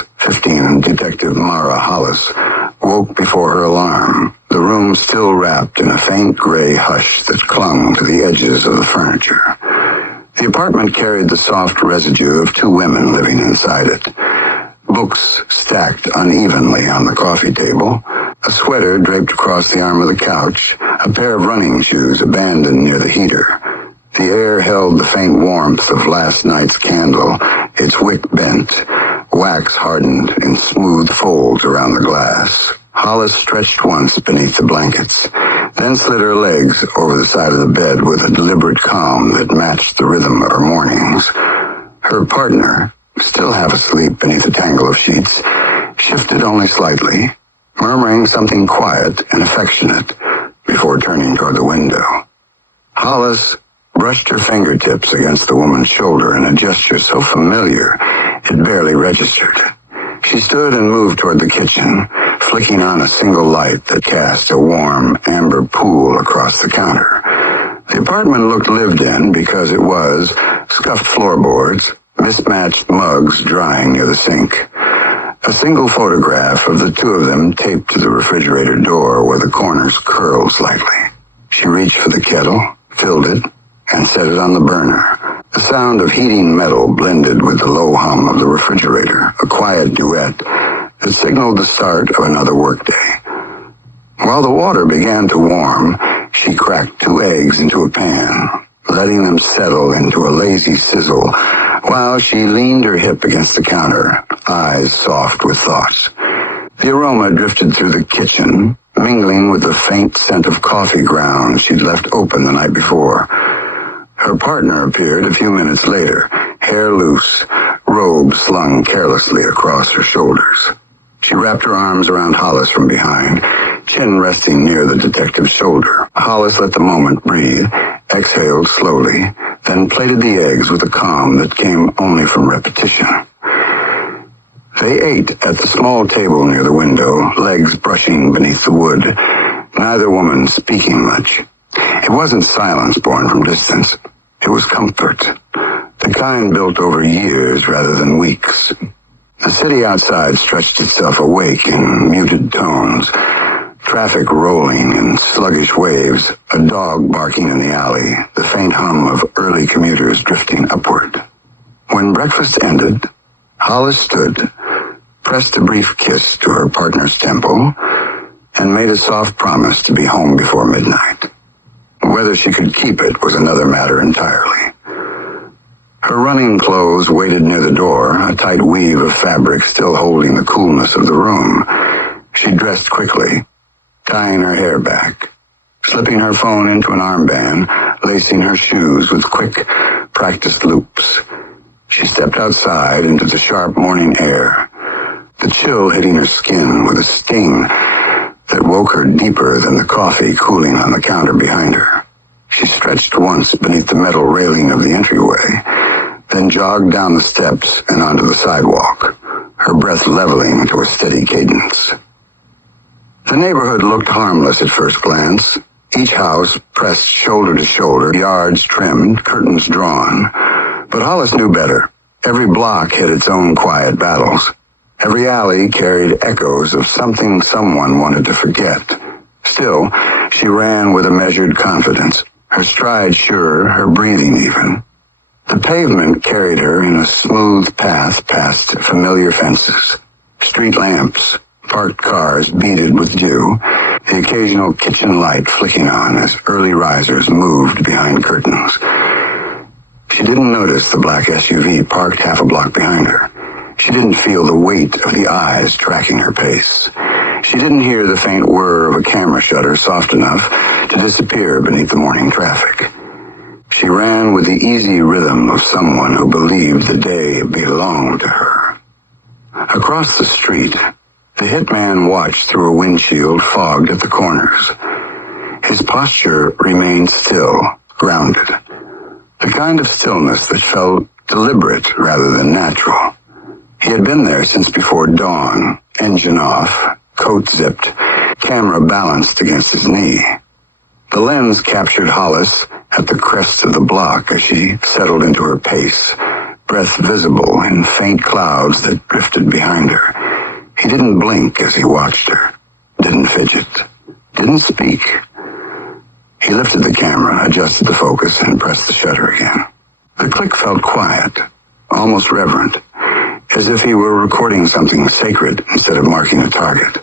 Hollis, 15, and Detective Mara Hollis, woke before her alarm, the room still wrapped in a faint gray hush that clung to the edges of the furniture. The apartment carried the soft residue of two women living inside it. Books stacked unevenly on the coffee table, a sweater draped across the arm of the couch, a pair of running shoes abandoned near the heater. The air held the faint warmth of last night's candle, its wick bent, wax hardened in smooth folds around the glass. Hollis stretched once beneath the blankets, then slid her legs over the side of the bed with a deliberate calm that matched the rhythm of her mornings. Her partner, still half asleep beneath a tangle of sheets, shifted only slightly, murmuring something quiet and affectionate before turning toward the window. Hollis brushed her fingertips against the woman's shoulder in a gesture so familiar it barely registered. She stood and moved toward the kitchen, flicking on a single light that cast a warm, amber pool across the counter. The apartment looked lived in because it was scuffed floorboards, mismatched mugs drying near the sink, a single photograph of the two of them taped to the refrigerator door where the corners curled slightly. She reached for the kettle, filled it, and set it on the burner. The sound of heating metal blended with the low hum of the refrigerator, a quiet duet that signaled the start of another workday. While the water began to warm, she cracked 2 eggs into a pan, letting them settle into a lazy sizzle while she leaned her hip against the counter, eyes soft with thoughts. The aroma drifted through the kitchen, mingling with the faint scent of coffee grounds she'd left open the night before. Her partner appeared a few minutes later, hair loose, robe slung carelessly across her shoulders. She wrapped her arms around Hollis from behind, chin resting near the detective's shoulder. Hollis let the moment breathe, exhaled slowly, then plated the eggs with a calm that came only from repetition. They ate at the small table near the window, legs brushing beneath the wood, neither woman speaking much. It wasn't silence born from distance. It was comfort, the kind built over years rather than weeks. The city outside stretched itself awake in muted tones, traffic rolling in sluggish waves, a dog barking in the alley, the faint hum of early commuters drifting upward. When breakfast ended, Hollis stood, pressed a brief kiss to her partner's temple, and made a soft promise to be home before midnight. Whether she could keep it was another matter entirely. Her running clothes waited near the door, a tight weave of fabric still holding the coolness of the room. She dressed quickly, tying her hair back, slipping her phone into an armband, lacing her shoes with quick, practiced loops. She stepped outside into the sharp morning air, the chill hitting her skin with a sting that woke her deeper than the coffee cooling on the counter behind her. She stretched once beneath the metal railing of the entryway, then jogged down the steps and onto the sidewalk, her breath leveling to a steady cadence. The neighborhood looked harmless at first glance, each house pressed shoulder to shoulder, yards trimmed, curtains drawn. But Hollis knew better. Every block had its own quiet battles. Every alley carried echoes of something someone wanted to forget. Still, she ran with a measured confidence, her stride sure, her breathing even. The pavement carried her in a smooth path past familiar fences, street lamps, parked cars beaded with dew, the occasional kitchen light flicking on as early risers moved behind curtains. She didn't notice the black SUV parked half a block behind her. She didn't feel the weight of the eyes tracking her pace. She didn't hear the faint whir of a camera shutter soft enough to disappear beneath the morning traffic. She ran with the easy rhythm of someone who believed the day belonged to her. Across the street, the hitman watched through a windshield fogged at the corners. His posture remained still, grounded. The kind of stillness that felt deliberate rather than natural. He had been there since before dawn, engine off, coat zipped, camera balanced against his knee. The lens captured Hollis at the crest of the block as she settled into her pace, breath visible in faint clouds that drifted behind her. He didn't blink as he watched her, didn't fidget, didn't speak. He lifted the camera, adjusted the focus, and pressed the shutter again. The click felt quiet, almost reverent, as if he were recording something sacred instead of marking a target.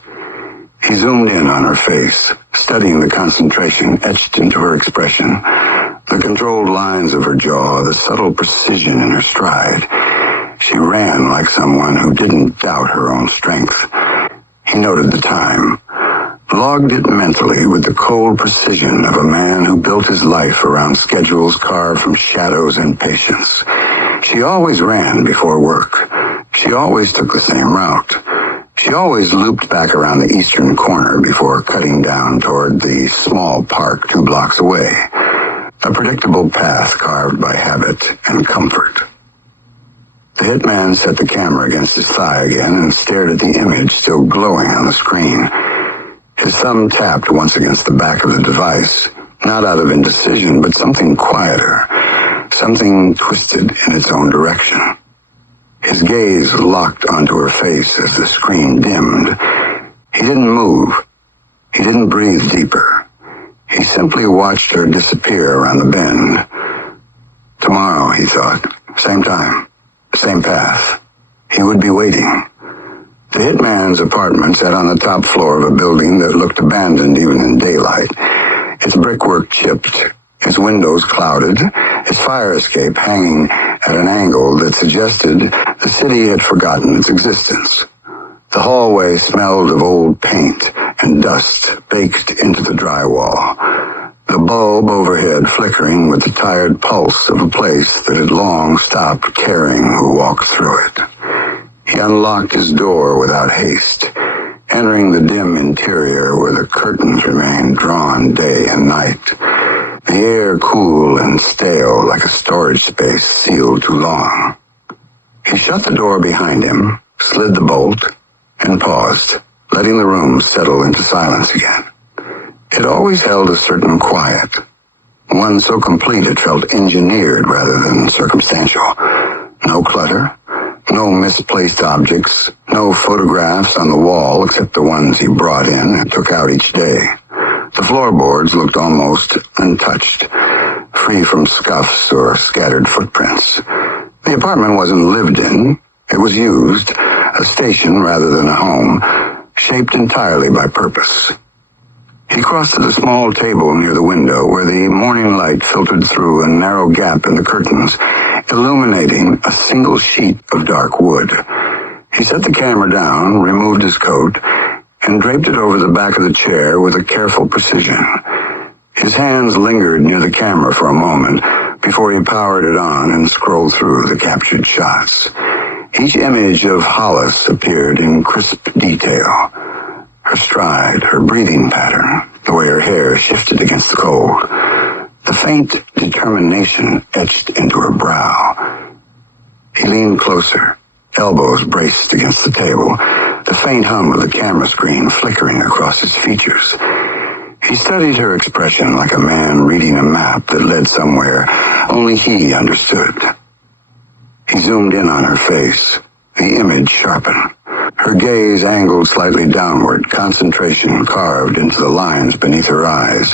He zoomed in on her face, studying the concentration etched into her expression, the controlled lines of her jaw, the subtle precision in her stride. She ran like someone who didn't doubt her own strength. He noted the time, logged it mentally with the cold precision of a man who built his life around schedules carved from shadows and patience. She always ran before work. She always took the same route. She always looped back around the eastern corner before cutting down toward the small park 2 blocks away. A predictable path carved by habit and comfort. The hitman set the camera against his thigh again and stared at the image still glowing on the screen. His thumb tapped once against the back of the device, not out of indecision, but something quieter, something twisted in its own direction. His gaze locked onto her face as the screen dimmed. He didn't move. He didn't breathe deeper. He simply watched her disappear around the bend. Tomorrow, he thought, same time, same path. He would be waiting. The hitman's apartment sat on the top floor of a building that looked abandoned even in daylight. Its brickwork chipped, its windows clouded, its fire escape hanging at an angle that suggested the city had forgotten its existence. The hallway smelled of old paint and dust baked into the drywall, the bulb overhead flickering with the tired pulse of a place that had long stopped caring who walked through it. He unlocked his door without haste, entering the dim interior where the curtains remained drawn day and night. The air cool and stale like a storage space sealed too long. He shut the door behind him, slid the bolt, and paused, letting the room settle into silence again. It always held a certain quiet, one so complete it felt engineered rather than circumstantial. No clutter, no misplaced objects, no photographs on the wall except the ones he brought in and took out each day. The floorboards looked almost untouched, free from scuffs or scattered footprints. The apartment wasn't lived in. It was used, a station rather than a home, shaped entirely by purpose. He crossed to the small table near the window where the morning light filtered through a narrow gap in the curtains, illuminating a single sheet of dark wood. He set the camera down, removed his coat, and draped it over the back of the chair with a careful precision. His hands lingered near the camera for a moment before he powered it on and scrolled through the captured shots. Each image of Hollis appeared in crisp detail. Her stride, her breathing pattern, the way her hair shifted against the cold. The faint determination etched into her brow. He leaned closer, elbows braced against the table, the faint hum of the camera screen flickering across his features. He studied her expression like a man reading a map that led somewhere only he understood. He zoomed in on her face, the image sharpened. Her gaze angled slightly downward, concentration carved into the lines beneath her eyes.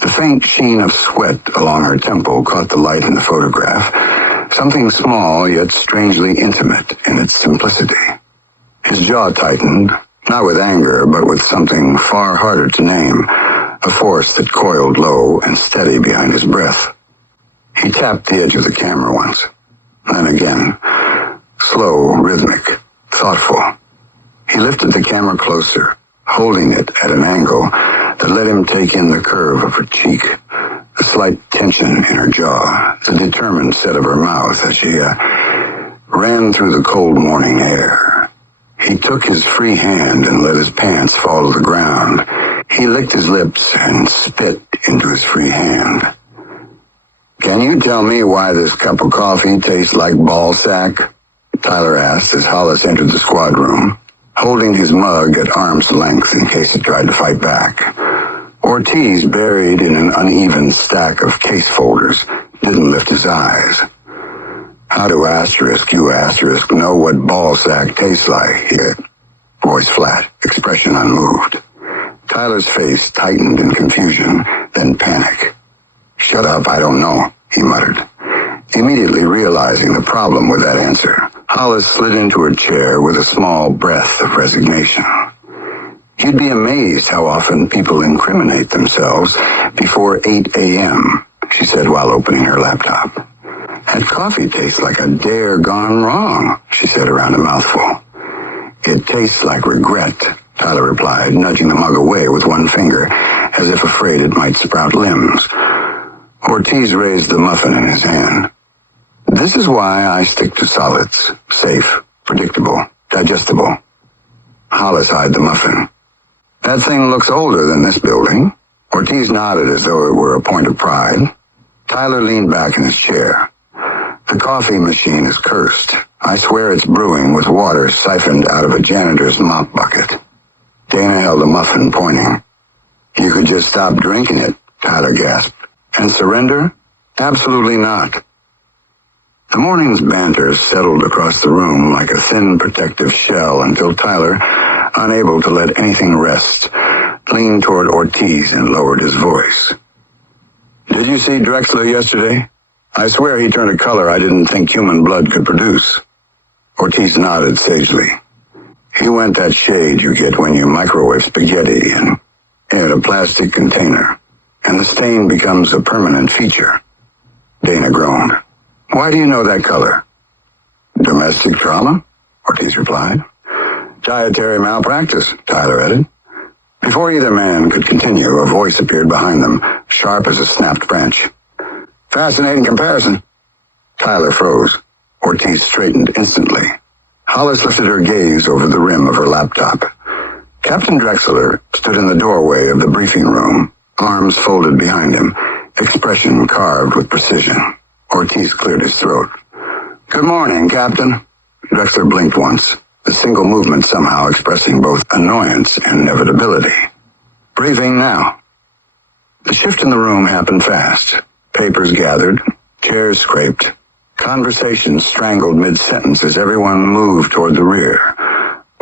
The faint sheen of sweat along her temple caught the light in the photograph, something small yet strangely intimate in its simplicity. His jaw tightened, not with anger, but with something far harder to name, a force that coiled low and steady behind his breath. He tapped the edge of the camera once, then again, slow, rhythmic, thoughtful. He lifted the camera closer, holding it at an angle that let him take in the curve of her cheek, the slight tension in her jaw, the determined set of her mouth as she ran through the cold morning air. He took his free hand and let his pants fall to the ground. He licked his lips and spit into his free hand. "Can you tell me why this cup of coffee tastes like ball sack?" Tyler asked as Hollis entered the squad room, holding his mug at arm's length in case it tried to fight back. Ortiz, buried in an uneven stack of case folders, didn't lift his eyes. How do you asterisk, know what ball sack tastes like? He said, voice flat, expression unmoved. Tyler's face tightened in confusion, then panic. Shut up, I don't know, he muttered. Immediately realizing the problem with that answer, Hollis slid into her chair with a small breath of resignation. You'd be amazed how often people incriminate themselves before 8 a.m., she said while opening her laptop. That coffee tastes like a dare gone wrong, she said around a mouthful. It tastes like regret, Tyler replied, nudging the mug away with one finger, as if afraid it might sprout limbs. Ortiz raised the muffin in his hand. This is why I stick to solids. Safe, predictable, digestible. Hollis eyed the muffin. That thing looks older than this building. Ortiz nodded as though it were a point of pride. Tyler leaned back in his chair. The coffee machine is cursed. I swear it's brewing with water siphoned out of a janitor's mop bucket. Dana held a muffin, pointing. You could just stop drinking it, Tyler gasped. And surrender? Absolutely not. The morning's banter settled across the room like a thin protective shell until Tyler, unable to let anything rest, leaned toward Ortiz and lowered his voice. Did you see Drexler yesterday? I swear he turned a color I didn't think human blood could produce. Ortiz nodded sagely. He went that shade you get when you microwave spaghetti in a plastic container, and the stain becomes a permanent feature. Dana groaned. Why do you know that color? Domestic trauma, Ortiz replied. Dietary malpractice, Tyler added. Before either man could continue, a voice appeared behind them, sharp as a snapped branch. Fascinating comparison. Tyler froze. Ortiz straightened instantly. Hollis lifted her gaze over the rim of her laptop. Captain Drexler stood in the doorway of the briefing room, arms folded behind him, expression carved with precision. Ortiz cleared his throat. Good morning, Captain. Drexler blinked once, a single movement somehow expressing both annoyance and inevitability. Briefing now. The shift in the room happened fast. Papers gathered, chairs scraped, conversations strangled mid-sentence as everyone moved toward the rear.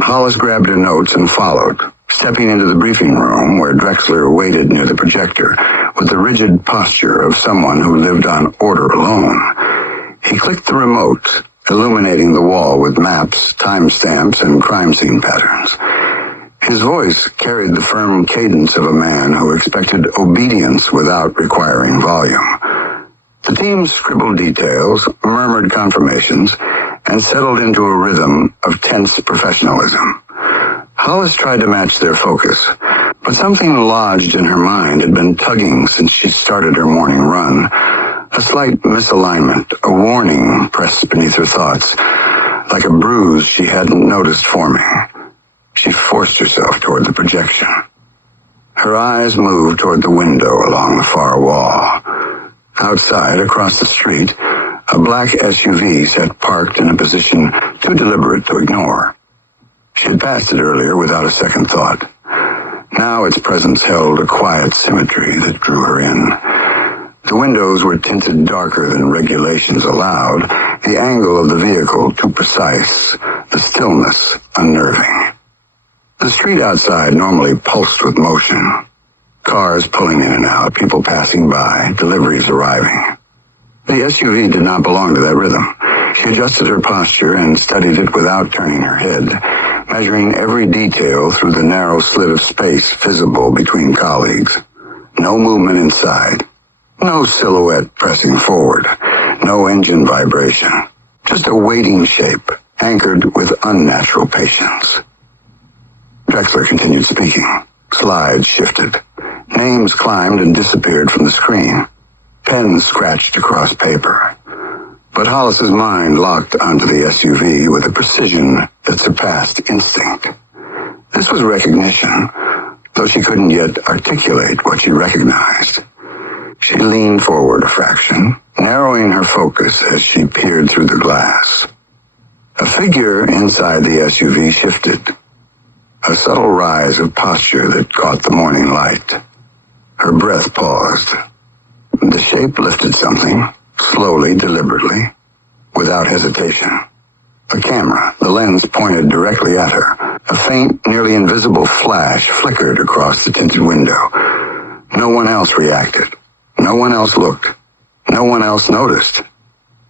Hollis grabbed her notes and followed, stepping into the briefing room where Drexler waited near the projector with the rigid posture of someone who lived on order alone. He clicked the remote, illuminating the wall with maps, timestamps, and crime scene patterns. His voice carried the firm cadence of a man who expected obedience without requiring volume. The team scribbled details, murmured confirmations, and settled into a rhythm of tense professionalism. Hollis tried to match their focus, but something lodged in her mind had been tugging since she started her morning run. A slight misalignment, a warning pressed beneath her thoughts, like a bruise she hadn't noticed forming. She forced herself toward the projection. Her eyes moved toward the window along the far wall. Outside, across the street, a black SUV sat parked in a position too deliberate to ignore. She had passed it earlier without a second thought. Now its presence held a quiet symmetry that drew her in. The windows were tinted darker than regulations allowed, the angle of the vehicle too precise, the stillness unnerving. The street outside normally pulsed with motion. Cars pulling in and out, people passing by, deliveries arriving. The SUV did not belong to that rhythm. She adjusted her posture and studied it without turning her head, measuring every detail through the narrow slit of space visible between colleagues. No movement inside. No silhouette pressing forward. No engine vibration. Just a waiting shape, anchored with unnatural patience. Drexler continued speaking. Slides shifted. Names climbed and disappeared from the screen. Pens scratched across paper. But Hollis's mind locked onto the SUV with a precision that surpassed instinct. This was recognition, though she couldn't yet articulate what she recognized. She leaned forward a fraction, narrowing her focus as she peered through the glass. A figure inside the SUV shifted. A subtle rise of posture that caught the morning light. Her breath paused. The shape lifted something, slowly, deliberately. without hesitation. A camera, the lens pointed directly at her. A faint, nearly invisible flash flickered across the tinted window. No one else reacted. No one else looked. No one else noticed.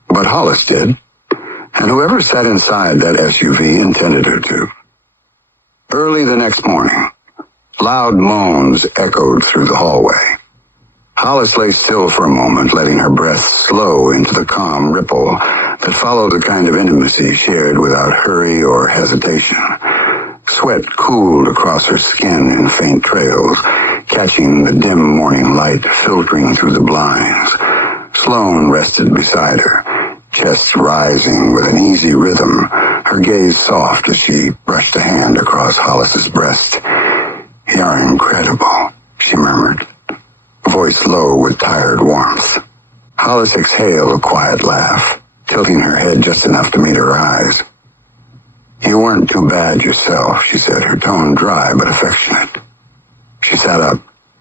But Hollis did, and whoever sat inside that SUV intended her to. Early the next morning, loud moans echoed through the hallway. Hollis lay still for a moment, letting her breath slow into the calm ripple that followed the kind of intimacy shared without hurry or hesitation. Sweat cooled across her skin in faint trails, catching the dim morning light filtering through the blinds. Sloane rested beside her, chest rising with an easy rhythm, her gaze soft as she brushed a hand across Hollis's breast. "You're incredible," she murmured, voice low with tired warmth. Hollis exhaled a quiet laugh, tilting her head just enough to meet her eyes. "You weren't too bad yourself," she said, her tone dry but affectionate. She sat up,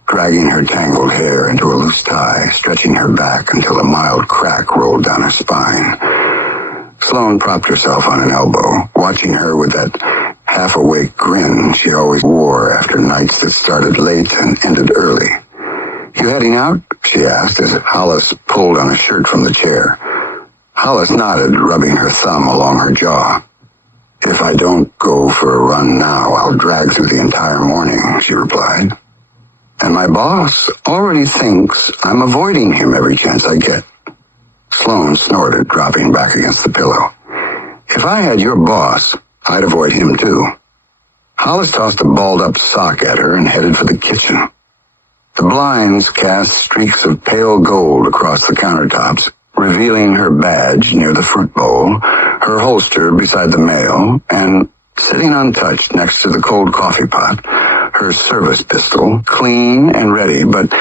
dragging her tangled hair into a loose tie, stretching her back until a mild crack rolled down her spine. Sloane propped herself on an elbow, watching her with that half-awake grin she always wore after nights that started late and ended early. "You heading out?" she asked as Hollis pulled on a shirt from the chair. Hollis nodded, rubbing her thumb along her jaw. "If I don't go for a run now, I'll drag through the entire morning," she replied. "And my boss already thinks I'm avoiding him every chance I get." Sloane snorted, dropping back against the pillow. "If I had your boss, I'd avoid him too." Hollis tossed a balled-up sock at her and headed for the kitchen. The blinds cast streaks of pale gold across the countertops, revealing her badge near the fruit bowl, her holster beside the mail, and, sitting untouched next to the cold coffee pot, her service pistol, clean and ready, but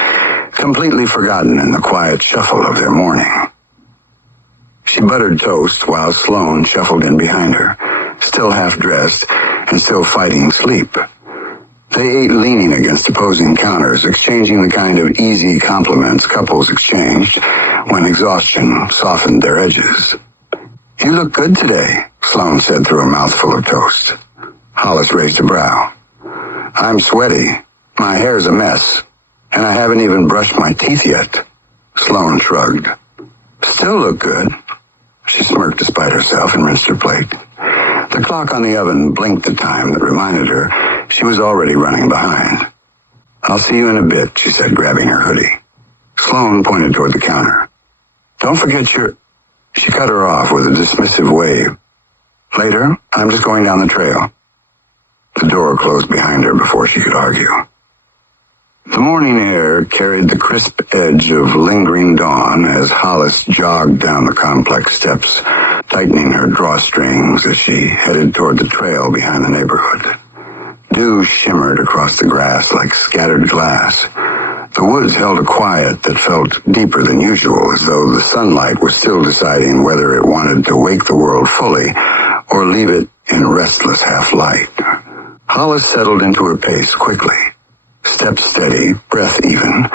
completely forgotten in the quiet shuffle of their morning. She buttered toast while Sloane shuffled in behind her, still half-dressed and still fighting sleep. They ate leaning against opposing counters, exchanging the kind of easy compliments couples exchanged when exhaustion softened their edges. "You look good today," Sloane said through a mouthful of toast. Hollis raised a brow. "I'm sweaty. My hair's a mess, and I haven't even brushed my teeth yet." Sloane shrugged. "Still look good." She smirked despite herself and rinsed her plate. The clock on the oven blinked the time that reminded her she was already running behind. "I'll see you in a bit," she said, grabbing her hoodie. Sloane pointed toward the counter. "Don't forget your—" She cut her off with a dismissive wave. "Later, I'm just going down the trail." The door closed behind her before she could argue. The morning air carried the crisp edge of lingering dawn as Hollis jogged down the complex steps, tightening her drawstrings as she headed toward the trail behind the neighborhood. Dew shimmered across the grass like scattered glass. The woods held a quiet that felt deeper than usual, as though the sunlight was still deciding whether it wanted to wake the world fully or leave it in restless half-light. Hollis settled into her pace quickly. Steps steady, breath even,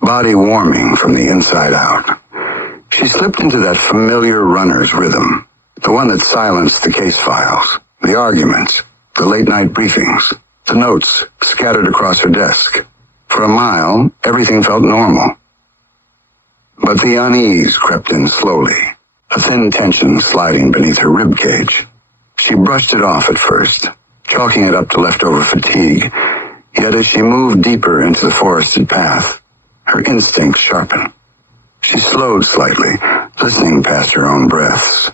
body warming from the inside out. She slipped into that familiar runner's rhythm, the one that silenced the case files, the arguments, the late-night briefings, the notes scattered across her desk. For a mile, everything felt normal. But the unease crept in slowly, a thin tension sliding beneath her ribcage. She brushed it off at first, chalking it up to leftover fatigue. Yet as she moved deeper into the forested path, her instincts sharpened. She slowed slightly, listening past her own breaths.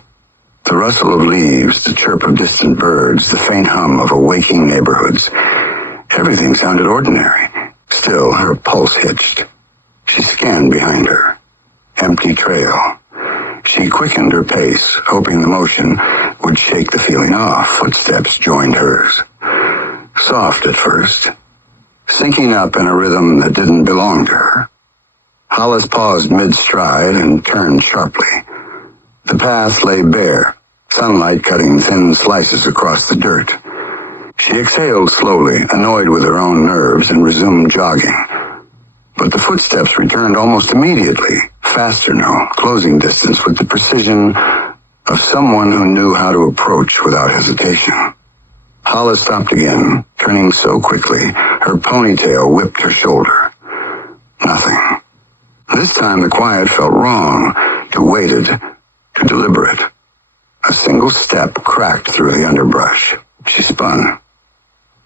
The rustle of leaves, the chirp of distant birds, the faint hum of awaking neighborhoods. Everything sounded ordinary. Still, her pulse hitched. She scanned behind her. Empty trail. She quickened her pace, hoping the motion would shake the feeling off. Footsteps joined hers. Soft at first, syncing up in a rhythm that didn't belong to her. Hollis paused mid-stride and turned sharply. The path lay bare, sunlight cutting thin slices across the dirt. She exhaled slowly, annoyed with her own nerves, and resumed jogging. But the footsteps returned almost immediately, faster now, closing distance with the precision of someone who knew how to approach without hesitation. Hollis stopped again, turning so quickly, her ponytail whipped her shoulder. Nothing. This time the quiet felt wrong, too weighted, too deliberate. A single step cracked through the underbrush. She spun.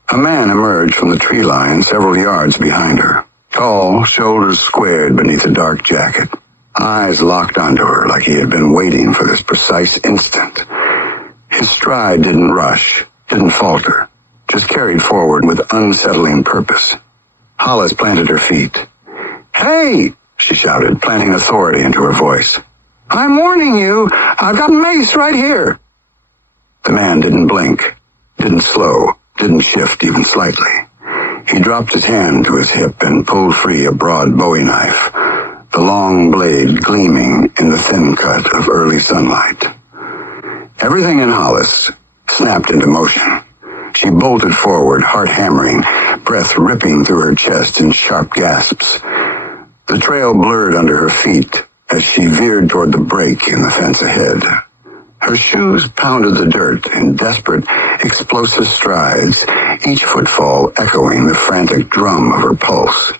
A man emerged from the tree line several yards behind her. Tall, shoulders squared beneath a dark jacket. Eyes locked onto her like he had been waiting for this precise instant. His stride didn't rush, didn't falter, just carried forward with unsettling purpose. Hollis planted her feet. "Hey!" she shouted, planting authority into her voice. "I'm warning you! I've got mace right here!" The man didn't blink, didn't slow, didn't shift even slightly. He dropped his hand to his hip and pulled free a broad Bowie knife, the long blade gleaming in the thin cut of early sunlight. Everything in Hollis snapped into motion. She bolted forward, heart hammering, breath ripping through her chest in sharp gasps. The trail blurred under her feet as she veered toward the break in the fence ahead. Her shoes pounded the dirt in desperate, explosive strides, each footfall echoing the frantic drum of her pulse.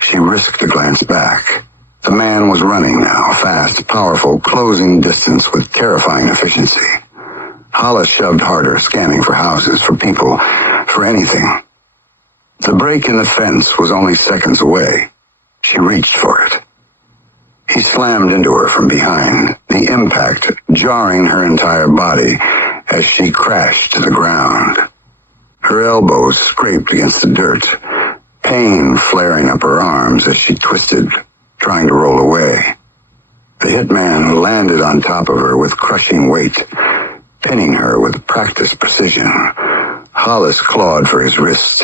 She risked a glance back. The man was running now, fast, powerful, closing distance with terrifying efficiency. Hollis shoved harder, scanning for houses, for people, for anything. The break in the fence was only seconds away. She reached for it. He slammed into her from behind, the impact jarring her entire body as she crashed to the ground. Her elbows scraped against the dirt, pain flaring up her arms as she twisted, trying to roll away. The hitman landed on top of her with crushing weight, pinning her with practiced precision. Hollis clawed for his wrist,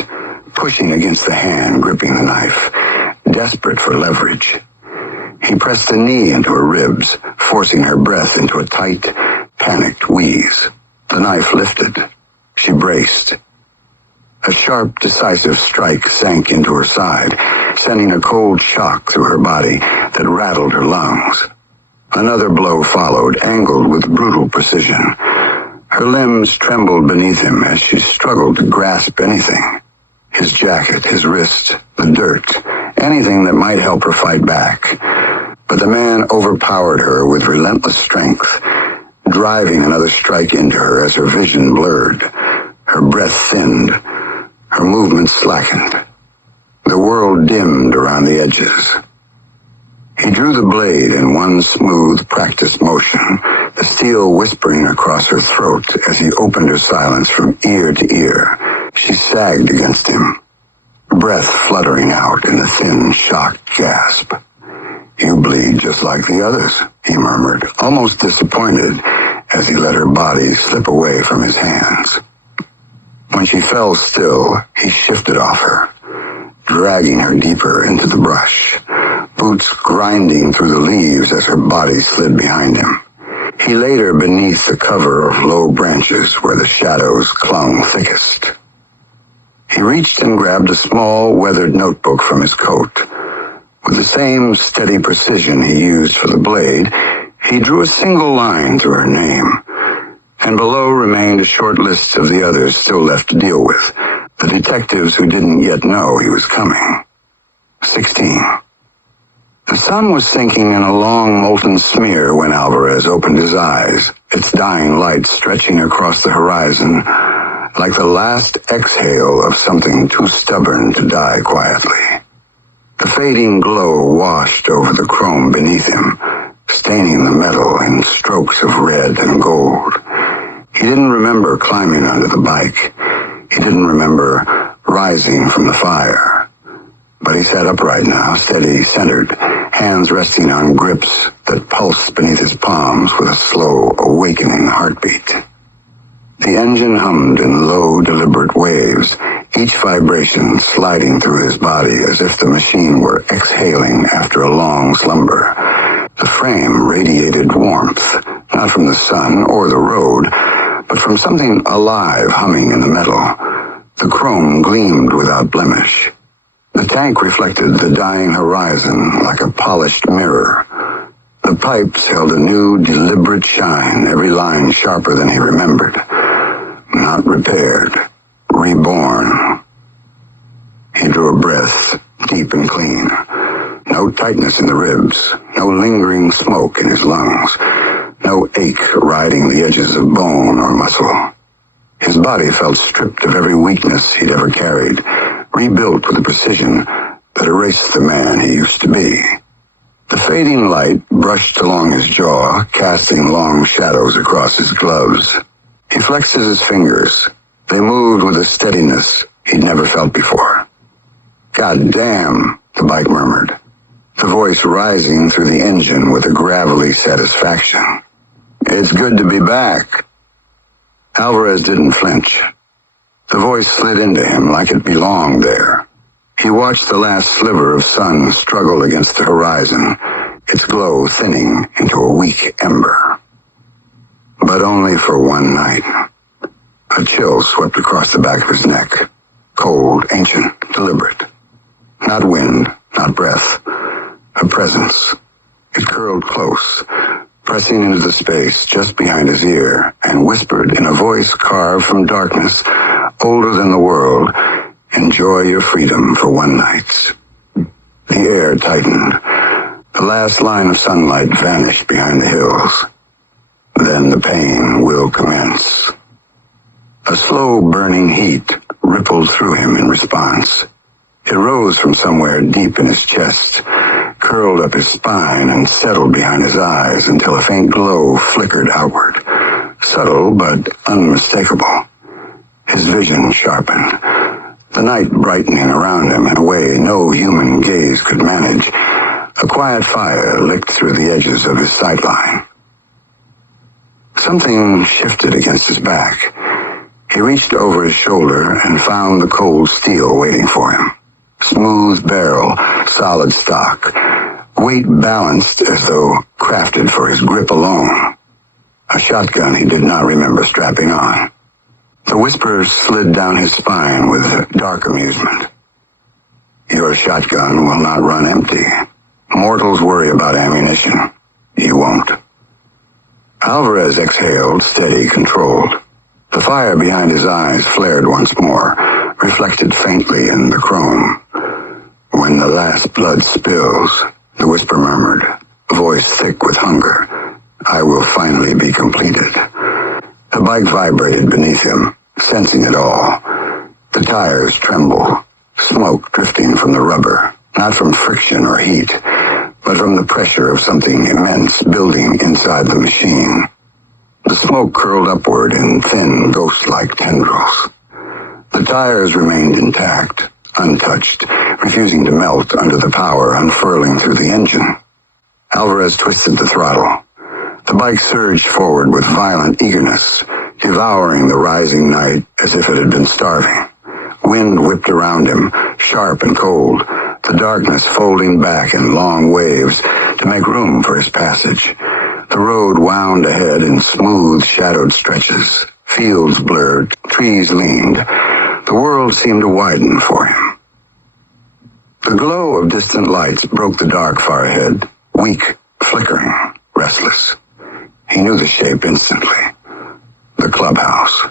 pushing against the hand gripping the knife, desperate for leverage. He pressed a knee into her ribs, forcing her breath into a tight, panicked wheeze. The knife lifted. She braced. A sharp, decisive strike sank into her side, sending a cold shock through her body that rattled her lungs. Another blow followed, angled with brutal precision. Her limbs trembled beneath him as she struggled to grasp anything. His jacket, his wrist, the dirt, anything that might help her fight back. But the man overpowered her with relentless strength, driving another strike into her as her vision blurred. Her breath thinned, her movement slackened. The world dimmed around the edges. He drew the blade in one smooth, practiced motion, the steel whispering across her throat as he opened her silence from ear to ear. She sagged against him, breath fluttering out in a thin, shocked gasp. "You bleed just like the others," he murmured, almost disappointed as he let her body slip away from his hands. When she fell still, he shifted off her, dragging her deeper into the brush, boots grinding through the leaves as her body slid behind him. He laid her beneath the cover of low branches where the shadows clung thickest. He reached and grabbed a small, weathered notebook from his coat. With the same steady precision he used for the blade, he drew a single line through her name, and below remained a short list of the others still left to deal with, the detectives who didn't yet know he was coming. 16. The sun was sinking in a long, molten smear when Alvarez opened his eyes, its dying light stretching across the horizon like the last exhale of something too stubborn to die quietly. The fading glow washed over the chrome beneath him, staining the metal in strokes of red and gold. He didn't remember climbing onto the bike. He didn't remember rising from the fire. But he sat upright now, steady, centered, hands resting on grips that pulsed beneath his palms with a slow, awakening heartbeat. The engine hummed in low, deliberate waves, each vibration sliding through his body as if the machine were exhaling after a long slumber. The frame radiated warmth, not from the sun or the road, but from something alive humming in the metal. The chrome gleamed without blemish. The tank reflected the dying horizon like a polished mirror. The pipes held a new, deliberate shine, every line sharper than he remembered. Not repaired, reborn. He drew a breath, deep and clean. No tightness in the ribs, no lingering smoke in his lungs, no ache riding the edges of bone or muscle. His body felt stripped of every weakness he'd ever carried, rebuilt with a precision that erased the man he used to be. The fading light brushed along his jaw, casting long shadows across his gloves. He flexed his fingers. They moved with a steadiness he'd never felt before. "God damn," the bike murmured, the voice rising through the engine with a gravelly satisfaction. "It's good to be back." Alvarez didn't flinch. The voice slid into him like it belonged there. He watched the last sliver of sun struggle against the horizon, its glow thinning into a weak ember. But only for one night. A chill swept across the back of his neck. Cold, ancient, deliberate. Not wind, not breath. A presence. It curled close, pressing into the space just behind his ear, and whispered in a voice carved from darkness, older than the world, "Enjoy your freedom for one night." The air tightened. The last line of sunlight vanished behind the hills. Then the pain will commence. A slow burning heat rippled through him in response. It rose from somewhere deep in his chest, curled up his spine, and settled behind his eyes until a faint glow flickered outward, subtle but unmistakable. His vision sharpened, the night brightening around him in a way no human gaze could manage. A quiet fire licked through the edges of his sightline. Something shifted against his back. He reached over his shoulder and found the cold steel waiting for him. Smooth barrel, solid stock, weight balanced as though crafted for his grip alone. A shotgun he did not remember strapping on. The whisper slid down his spine with dark amusement. "Your shotgun will not run empty. Mortals worry about ammunition. You won't." Alvarez exhaled, steady, controlled. The fire behind his eyes flared once more, reflected faintly in the chrome. "When the last blood spills," the whisper murmured, a voice thick with hunger, "I will finally be completed." The bike vibrated beneath him, sensing it all. The tires trembled, smoke drifting from the rubber, not from friction or heat, but from the pressure of something immense building inside the machine. The smoke curled upward in thin, ghost-like tendrils. The tires remained intact, untouched, refusing to melt under the power unfurling through the engine. Alvarez twisted the throttle. The bike surged forward with violent eagerness, devouring the rising night as if it had been starving. Wind whipped around him, sharp and cold, the darkness folding back in long waves to make room for his passage. The road wound ahead in smooth, shadowed stretches. Fields blurred, trees leaned. The world seemed to widen for him. The glow of distant lights broke the dark far ahead, weak, flickering, restless. He knew the shape instantly. The clubhouse.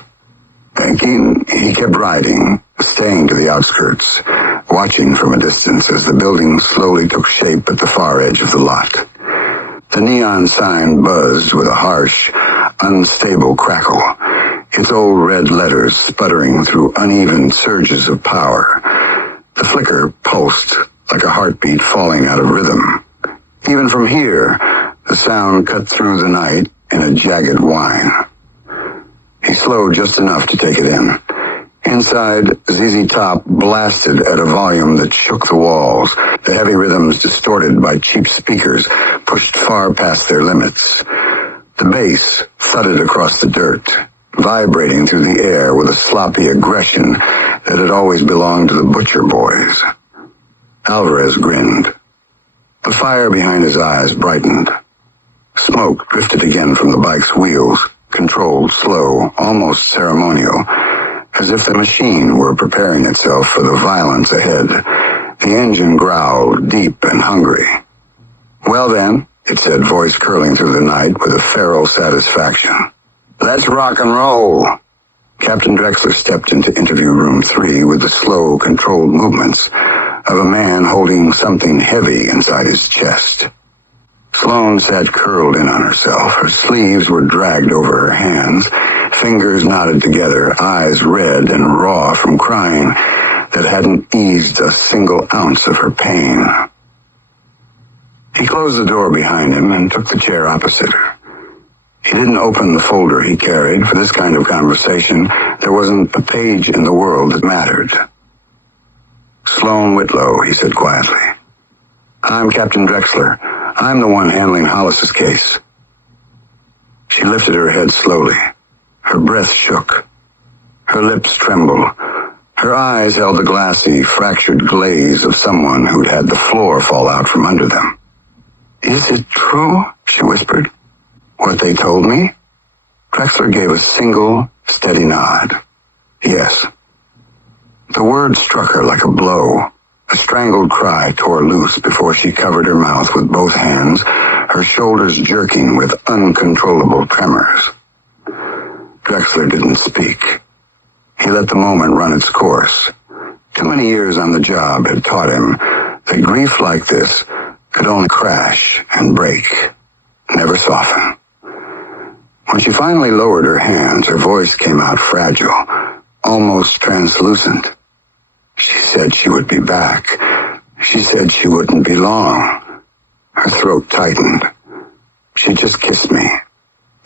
He kept riding, staying to the outskirts, watching from a distance as the building slowly took shape at the far edge of the lot. The neon sign buzzed with a harsh, unstable crackle, its old red letters sputtering through uneven surges of power. The flicker pulsed like a heartbeat falling out of rhythm. Even from here, the sound cut through the night in a jagged whine. He slowed just enough to take it in. Inside, ZZ Top blasted at a volume that shook the walls, the heavy rhythms distorted by cheap speakers pushed far past their limits. The bass thudded across the dirt, vibrating through the air with a sloppy aggression that had always belonged to the butcher boys. Alvarez grinned. The fire behind his eyes brightened. Smoke drifted again from the bike's wheels, controlled, slow, almost ceremonial, as if the machine were preparing itself for the violence ahead. The engine growled, deep and hungry. "Well then, it said, voice curling through the night with a feral satisfaction. Let's rock and roll. Captain Drexler stepped into interview room 3 with the slow, controlled movements of a man holding something heavy inside his chest. Sloane sat curled in on herself. Her sleeves were dragged over her hands, fingers knotted together, eyes red and raw from crying that hadn't eased a single ounce of her pain. He closed the door behind him and took the chair opposite her. He didn't open the folder he carried. For this kind of conversation, there wasn't a page in the world that mattered. Sloane Whitlow, he said quietly. I'm Captain Drexler. I'm the one handling Hollis's case. She lifted her head slowly. Her breath shook. Her lips trembled. Her eyes held the glassy, fractured glaze of someone who'd had the floor fall out from under them. Is it true? She whispered. What they told me? Drexler gave a single, steady nod. Yes. The word struck her like a blow. A strangled cry tore loose before she covered her mouth with both hands, her shoulders jerking with uncontrollable tremors. Drexler didn't speak. He let the moment run its course. Too many years on the job had taught him that grief like this could only crash and break, never soften. When she finally lowered her hands, her voice came out fragile, almost translucent. She said she would be back. She said she wouldn't be long. Her throat tightened. She just kissed me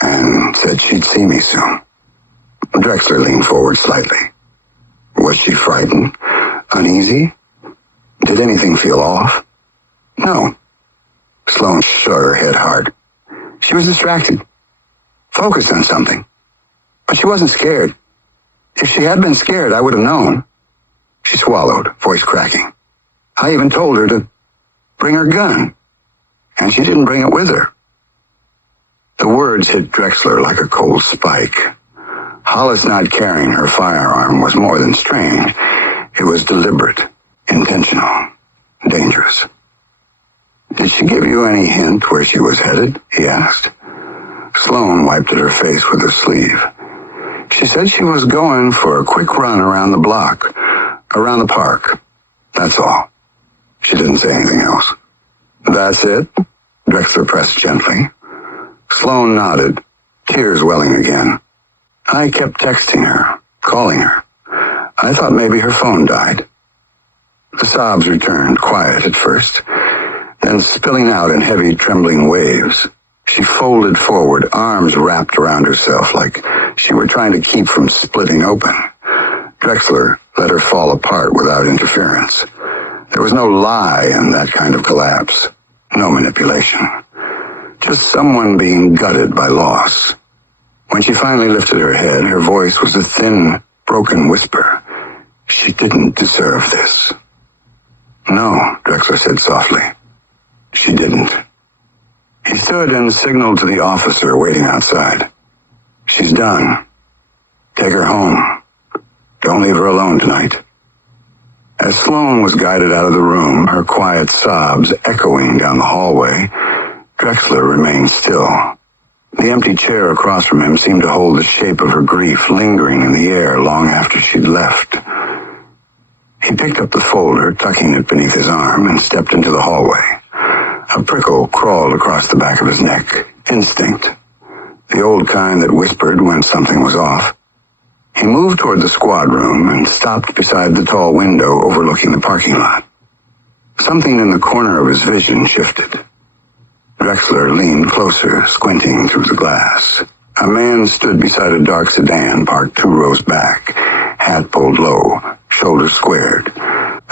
and said she'd see me soon. Drexler leaned forward slightly. Was she frightened? Uneasy? Did anything feel off? No. Sloane shook her head hard. She was distracted. Focused on something. But she wasn't scared. If she had been scared, I would have known. She swallowed, voice cracking. I even told her to bring her gun. And she didn't bring it with her. The words hit Drexler like a cold spike. Hollis not carrying her firearm was more than strange. It was deliberate, intentional, dangerous. Did she give you any hint where she was headed? He asked. Sloane wiped at her face with her sleeve. She said she was going for a quick run around the block, around the park. That's all. She didn't say anything else. That's it? Drexler pressed gently. Sloane nodded, tears welling again. I kept texting her, calling her. I thought maybe her phone died. The sobs returned, quiet at first, then spilling out in heavy, trembling waves. She folded forward, arms wrapped around herself like she were trying to keep from splitting open. Drexler let her fall apart without interference. There was no lie in that kind of collapse, no manipulation. Just someone being gutted by loss. When she finally lifted her head, her voice was a thin, broken whisper. She didn't deserve this. No, Drexler said softly. She didn't. He stood and signaled to the officer waiting outside. She's done. Take her home. Don't leave her alone tonight. As Sloane was guided out of the room, her quiet sobs echoing down the hallway, Drexler remained still. The empty chair across from him seemed to hold the shape of her grief lingering in the air long after she'd left. He picked up the folder, tucking it beneath his arm, and stepped into the hallway. A prickle crawled across the back of his neck. Instinct. The old kind that whispered when something was off. He moved toward the squad room and stopped beside the tall window overlooking the parking lot. Something in the corner of his vision shifted. Drexler leaned closer, squinting through the glass. A man stood beside a dark sedan parked 2 rows back, hat pulled low, shoulders squared.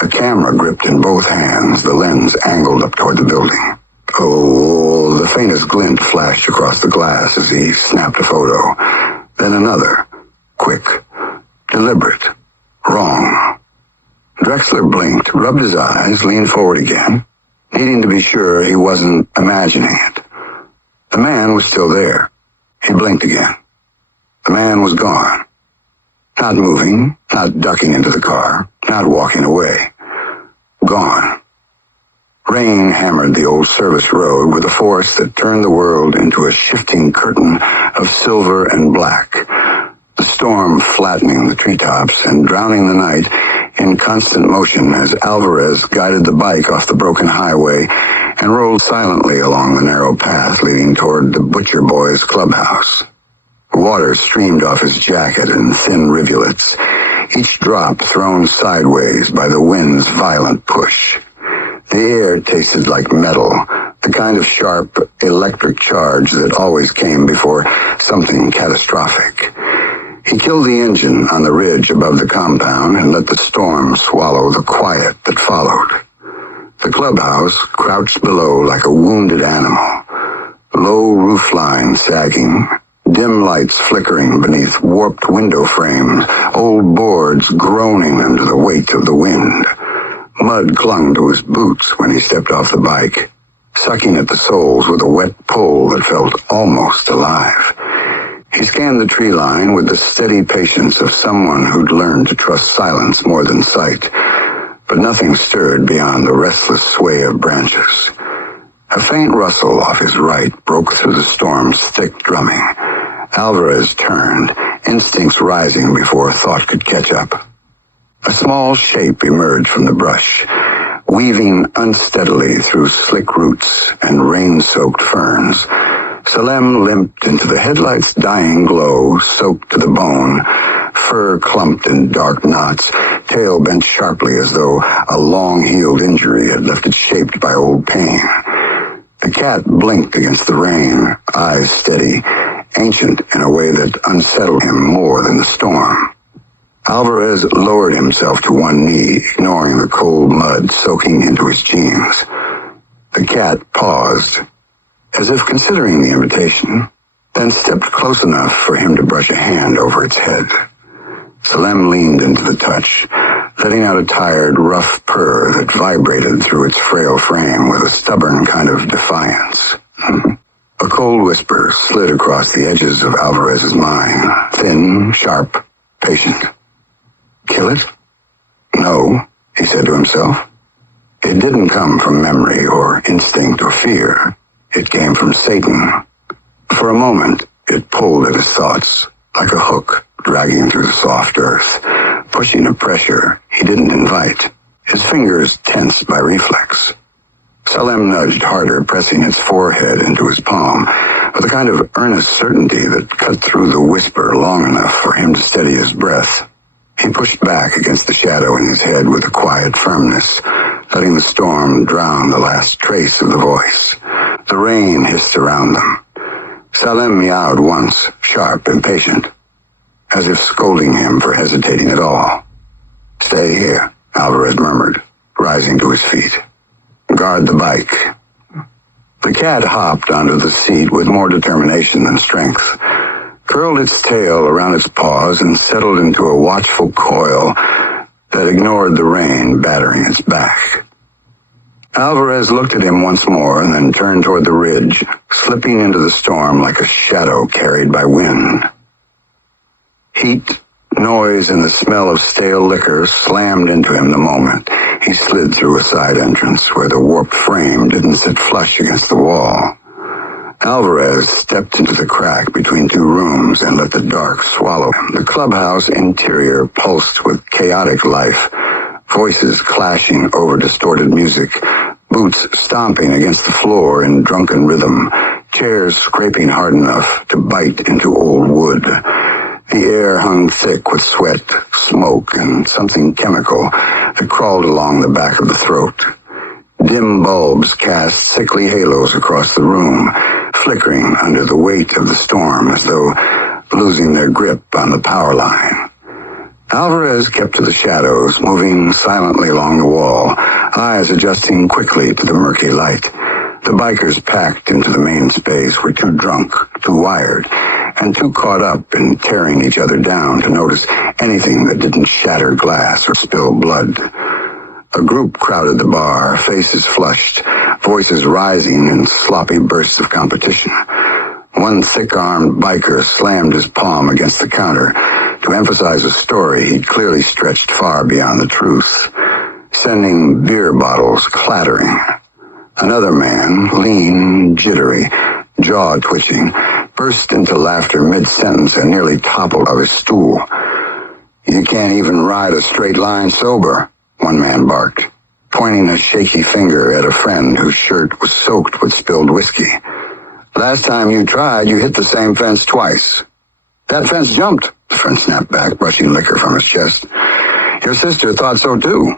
A camera gripped in both hands, the lens angled up toward the building. Oh, the faintest glint flashed across the glass as he snapped a photo. Then another. Quick. Deliberate. Wrong. Drexler blinked, rubbed his eyes, leaned forward again, needing to be sure he wasn't imagining it. The man was still there. He blinked again. The man was gone. Not moving, not ducking into the car, not walking away. Gone. Rain hammered the old service road with a force that turned the world into a shifting curtain of silver and black, the storm flattening the treetops and drowning the night in constant motion as Alvarez guided the bike off the broken highway and rolled silently along the narrow path leading toward the Butcher Boys' clubhouse. Water streamed off his jacket in thin rivulets, each drop thrown sideways by the wind's violent push. The air tasted like metal, the kind of sharp electric charge that always came before something catastrophic. He killed the engine on the ridge above the compound and let the storm swallow the quiet that followed. The clubhouse crouched below like a wounded animal, low roofline sagging, dim lights flickering beneath warped window frames, old boards groaning under the weight of the wind. Mud clung to his boots when he stepped off the bike, sucking at the soles with a wet pull that felt almost alive. He scanned the tree line with the steady patience of someone who'd learned to trust silence more than sight, but nothing stirred beyond the restless sway of branches. A faint rustle off his right broke through the storm's thick drumming. Alvarez turned, instincts rising before thought could catch up. A small shape emerged from the brush, weaving unsteadily through slick roots and rain-soaked ferns. Salem limped into the headlights' dying glow, soaked to the bone, fur clumped in dark knots, tail bent sharply as though a long-healed injury had left it shaped by old pain. The cat blinked against the rain, eyes steady, ancient in a way that unsettled him more than the storm. Alvarez lowered himself to one knee, ignoring the cold mud soaking into his jeans. The cat paused, as if considering the invitation, then stepped close enough for him to brush a hand over its head. Salem leaned into the touch, letting out a tired, rough purr that vibrated through its frail frame with a stubborn kind of defiance. A cold whisper slid across the edges of Alvarez's mind, thin, sharp, patient. Kill it? No, he said to himself. It didn't come from memory or instinct or fear. It came from Satan. For a moment, it pulled at his thoughts, like a hook dragging through the soft earth, pushing a pressure he didn't invite, his fingers tensed by reflex. Salem nudged harder, pressing its forehead into his palm, with a kind of earnest certainty that cut through the whisper long enough for him to steady his breath. He pushed back against the shadow in his head with a quiet firmness, letting the storm drown the last trace of the voice. The rain hissed around them. Salem meowed once, sharp, impatient, as if scolding him for hesitating at all. Stay here, Alvarez murmured, rising to his feet. Guard the bike. The cat hopped onto the seat with more determination than strength, curled its tail around its paws, and settled into a watchful coil that ignored the rain battering its back. Alvarez looked at him once more and then turned toward the ridge, slipping into the storm like a shadow carried by wind. Heat, noise, and the smell of stale liquor slammed into him the moment he slid through a side entrance where the warped frame didn't sit flush against the wall. Alvarez stepped into the crack between two rooms and let the dark swallow him. The clubhouse interior pulsed with chaotic life, voices clashing over distorted music, boots stomping against the floor in drunken rhythm, chairs scraping hard enough to bite into old wood. The air hung thick with sweat, smoke, and something chemical that crawled along the back of the throat. Dim bulbs cast sickly halos across the room, flickering under the weight of the storm as though losing their grip on the power line. Alvarez kept to the shadows, moving silently along the wall, eyes adjusting quickly to the murky light. The bikers packed into the main space were too drunk, too wired, and too caught up in tearing each other down to notice anything that didn't shatter glass or spill blood. A group crowded the bar, faces flushed, voices rising in sloppy bursts of competition. One thick-armed biker slammed his palm against the counter to emphasize a story he'd clearly stretched far beyond the truth, sending beer bottles clattering. Another man, lean, jittery, jaw twitching, burst into laughter mid-sentence and nearly toppled off his stool. "You can't even ride a straight line sober," one man barked, pointing a shaky finger at a friend whose shirt was soaked with spilled whiskey. "Last time you tried, you hit the same fence twice." "That fence jumped," the friend snapped back, brushing liquor from his chest. "Your sister thought so too."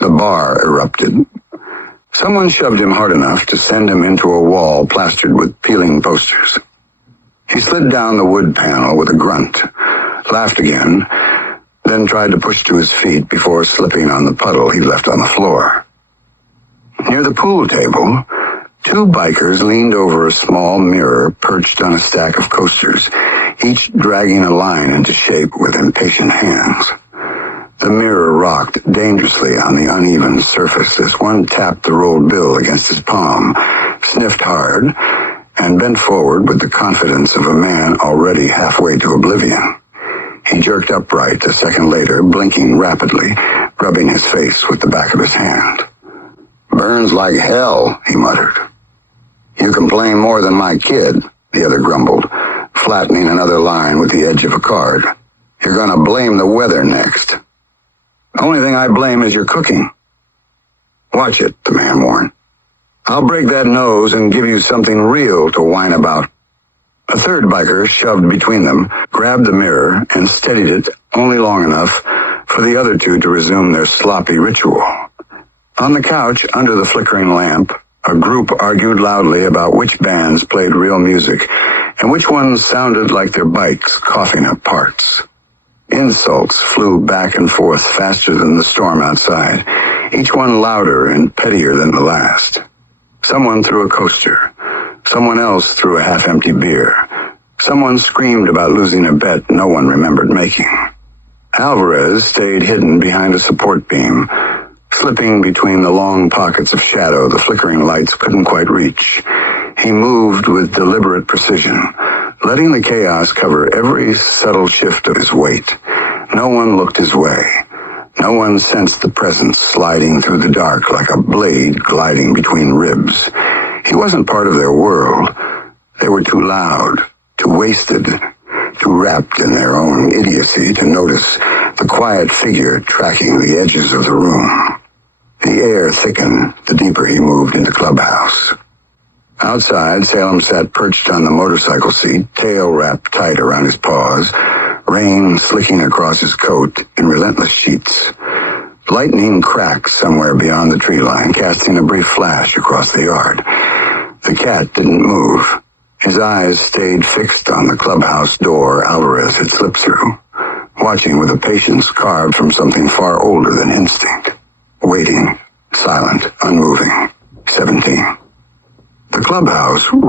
The bar erupted. Someone shoved him hard enough to send him into a wall plastered with peeling posters. He slid down the wood panel with a grunt, laughed again, then tried to push to his feet before slipping on the puddle he'd left on the floor. Near the pool table, two bikers leaned over a small mirror perched on a stack of coasters, each dragging a line into shape with impatient hands. The mirror rocked dangerously on the uneven surface as one tapped the rolled bill against his palm, sniffed hard, and bent forward with the confidence of a man already halfway to oblivion. He jerked upright a second later, blinking rapidly, rubbing his face with the back of his hand. "Burns like hell," he muttered. "You complain more than my kid," the other grumbled, flattening another line with the edge of a card. "You're gonna blame the weather next." "Only thing I blame is your cooking." "Watch it," the man warned. "I'll break that nose and give you something real to whine about." A third biker shoved between them, grabbed the mirror, and steadied it only long enough for the other two to resume their sloppy ritual. On the couch, under the flickering lamp, a group argued loudly about which bands played real music and which ones sounded like their bikes coughing up parts. Insults flew back and forth faster than the storm outside, each one louder and pettier than the last. Someone threw a coaster. Someone else threw a half-empty beer. Someone screamed about losing a bet no one remembered making. Alvarez stayed hidden behind a support beam, slipping between the long pockets of shadow the flickering lights couldn't quite reach. He moved with deliberate precision, letting the chaos cover every subtle shift of his weight. No one looked his way. No one sensed the presence sliding through the dark like a blade gliding between ribs. He wasn't part of their world. They were too loud, too wasted, too wrapped in their own idiocy to notice the quiet figure tracking the edges of the room. The air thickened the deeper he moved into Clubhouse. Outside, Salem sat perched on the motorcycle seat, tail wrapped tight around his paws, rain slicking across his coat in relentless sheets. Lightning cracked somewhere beyond the tree line, casting a brief flash across the yard. The cat didn't move. His eyes stayed fixed on the clubhouse door Alvarez had slipped through, watching with a patience carved from something far older than instinct. Waiting, silent, unmoving. 17. The clubhouse